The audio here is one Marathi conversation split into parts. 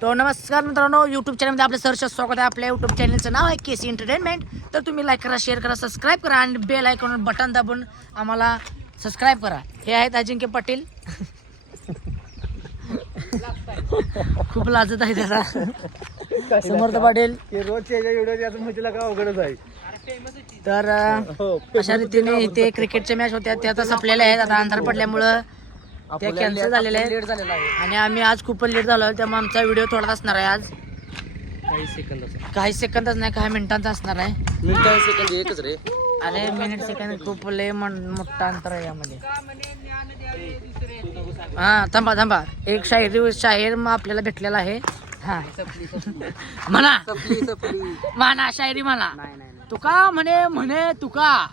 तो नमस्कार मित्रांनो यूट्यूब चॅनलमध्ये आपलं सहर्ष स्वागत आहे. आपल्या यूट्यूब चॅनलचं नाव आहे के सी एंटरटेनमेंट तर तुम्ही लाईक करा शेअर करा सबस्क्राईब करा आणि बेल आयकॉन बटन दाबून आम्हाला सबस्क्राईब करा. हे आहेत अजिंक्य पाटील. खूप लाजत आहे त्याला. समर्थ पाटील. तर हो अशा रीतीने इथे क्रिकेटच्या मॅच होत्या. त्या आता संपलेल्या आहेत. आता अंधार पडल्यामुळं त्या कॅन्सल झालेल्या आहेत झालेला आहे. आणि आम्ही आज खूपच लेट झालो त्यामुळे आमचा व्हिडिओ थोडाच असणार आहे आज. काही सेकंद काही सेकंदच नाही काही मिनिटांचा असणार आहे. मिनिट सेकंद एकच रे. अरे मिनिट सेकंद खूप लय मन- मोठा अंतर आहे यामध्ये. हा थांबा थांबा. एक शाहीर शाहीर मग आपल्याला भेटलेला आहे. हा. म्हणा. सपली सपली. म्हणा शायरी म्हणा. नाही नाही नाही. तुका म्हणे म्हणे तुका.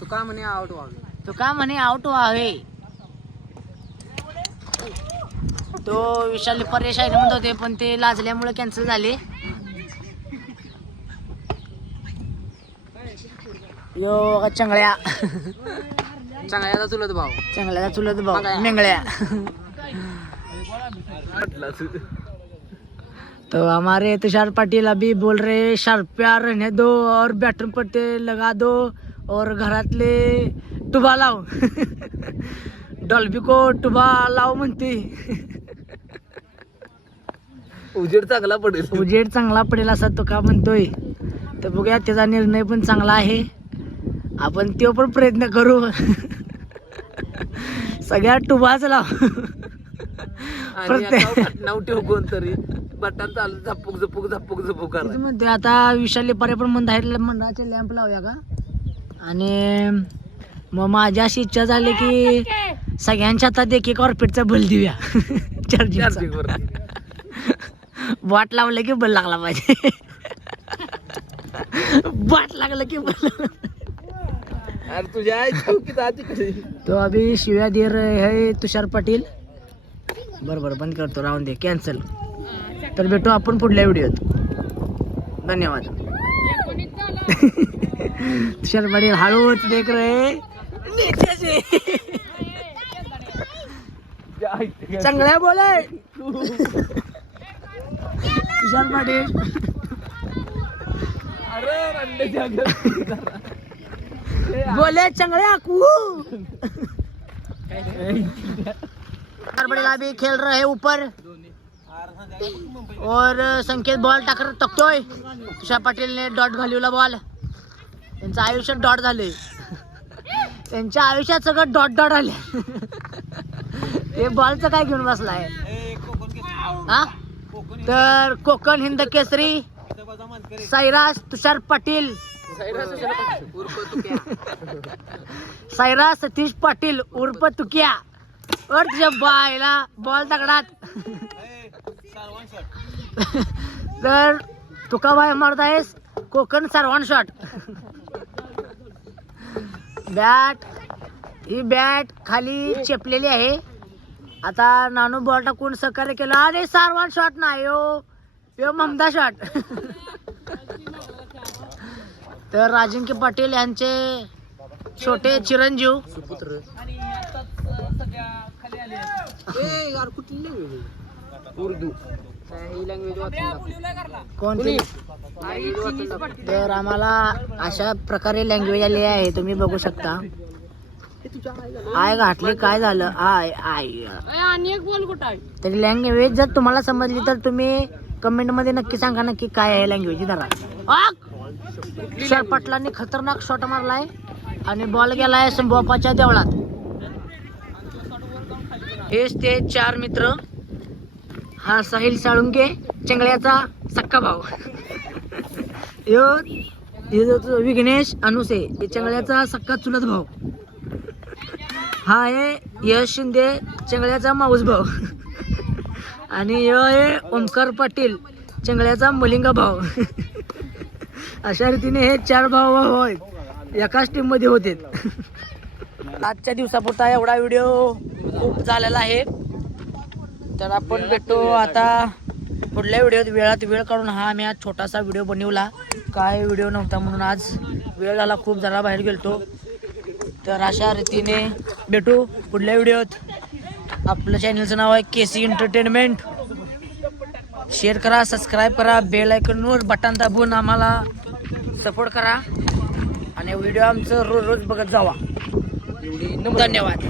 तू का म्हणे आउट व्हावे. तुका म्हणे आउट आहे तो विशाल पर्याय शायरी म्हणत होते पण ते लाजल्यामुळे कॅन्सल झाले. यो चंगळ्या. चांगल्याचा चुलत भाव चंगळ्याचा चुलत भाऊ. मंगळ्या. मेंगळ्या. तो हमारे तुषार पाटिल अभी बोल रहे शार्प्या रहने दो और बैटन पट्टे लगा दो और घरातले टुबा लाव. डॉल्बी को टुबा लाव म्हणते. उजेड चांगला पडेल. उजेड चांगला पडेल असा तो का म्हणतोय. तर बघूया त्याचा निर्णय पण चांगला आहे. आपण तो पण प्रयत्न करू. सगळ्या टुबाच लाव. नाव ठेव कोणतरी बटन चालू झपूक आता विशाल पर्य पण म्हणत आहे मंडळाचे लॅम्प लावूया का? आणि मग माझी अशी इच्छा झाली की सगळ्यांच्या हातात एक एक ऑर्पिडचा बल देऊया. चार्जिंग वाट लावलं की बल लागला पाहिजे. वाट लागलं की बल अरे तुझ्या तो अभी शिव्या दे रहे है तुषार पाटील. बरं बरं बंद करतो. राहून दे. कॅन्सल तर भेटू आपण पुढल्या व्हिडिओत धन्यवाद. तुषार पाटील हळूच देख से. चांगल्या बोले तुषार पाटील अरे. बोले चंगड़िया कू. बड़े भी खेल रहे ऊपर. और संकेत बॉल टाकर टाकतोय तुषार पाटीलने डॉट घालवला बॉल त्यांचं आयुष्य डॉट झाले त्यांच्या आयुष्यात सगळं डॉट डॉट आले हे बॉलचं काय घेऊन बसलाय? हा? तर कोकण हिंद केसरी साईराज तुषार पाटील. सायरा सतीश पाटील उर्फ तुकिया. और तुझ्या बायला बॉल दगडात. तर तुका बाय मारत आहेस कोकण सर्वान शॉट बॅट ही बॅट खाली चेपलेली आहे. आता नानू बॉल टाकून सहकार्य केलं? अरे सारवान शॉट नाही यो यो ममदा शॉट तर राजिंक्य पाटील यांचे छोटे चिरंजीव. सुपुत्र. ए यार कुठली लँग्वेज उर्दू. ही लँग्वेज कोणती? तर आम्हाला अशा प्रकारे लँग्वेज आली आहे तुम्ही बघू शकता. आय घातले काय झालं? आय आय. आणि एक बोल कुठं आहे? तरी लँग्वेज जर तुम्हाला समजली तर तुम्ही कमेंटमध्ये नक्की सांगा नक्की काय आहे लँग्वेज जरा. पाटलांनी खतरनाक शॉट मारलाय आणि बॉल गेलाय संभोपाच्या देवळात. हेच ते चार मित्र. हा साहिल साळुंके चंगळ्याचा सक्का भाऊ. यो विघ्नेश अनुसे हे चंगळ्याचा सक्का चुलत भाऊ. हा आहे यश शिंदे चंगळ्याचा माऊस भाऊ. आणि य आहे ओमकार पाटील चंगळ्याचा मलिंगा भाऊ. अशा रीतीने हे चार भाऊ होय एकाच टीममध्ये होते. आजच्या दिवसापुरता एवढा व्हिडिओ खूप झालेला आहे. तर आपण भेटतो आता पुढल्या व्हिडिओत वेळात वेळ काढून हा आम्ही आज छोटासा व्हिडिओ बनवला. काय व्हिडिओ नव्हता म्हणून आज वेळ झाला खूप जरा बाहेर गेलतो. तर अशा रीतीने भेटू पुढल्या व्हिडिओत. आपलं चॅनलचं नाव आहे के सी एंटरटेनमेंट. शेअर करा सबस्क्राईब करा बेल आयकॉनवर बटन दाबून आम्हाला सपोर्ट करा. आणि व्हिडिओ आमचं रोज रोज बघत जावा. धन्यवाद.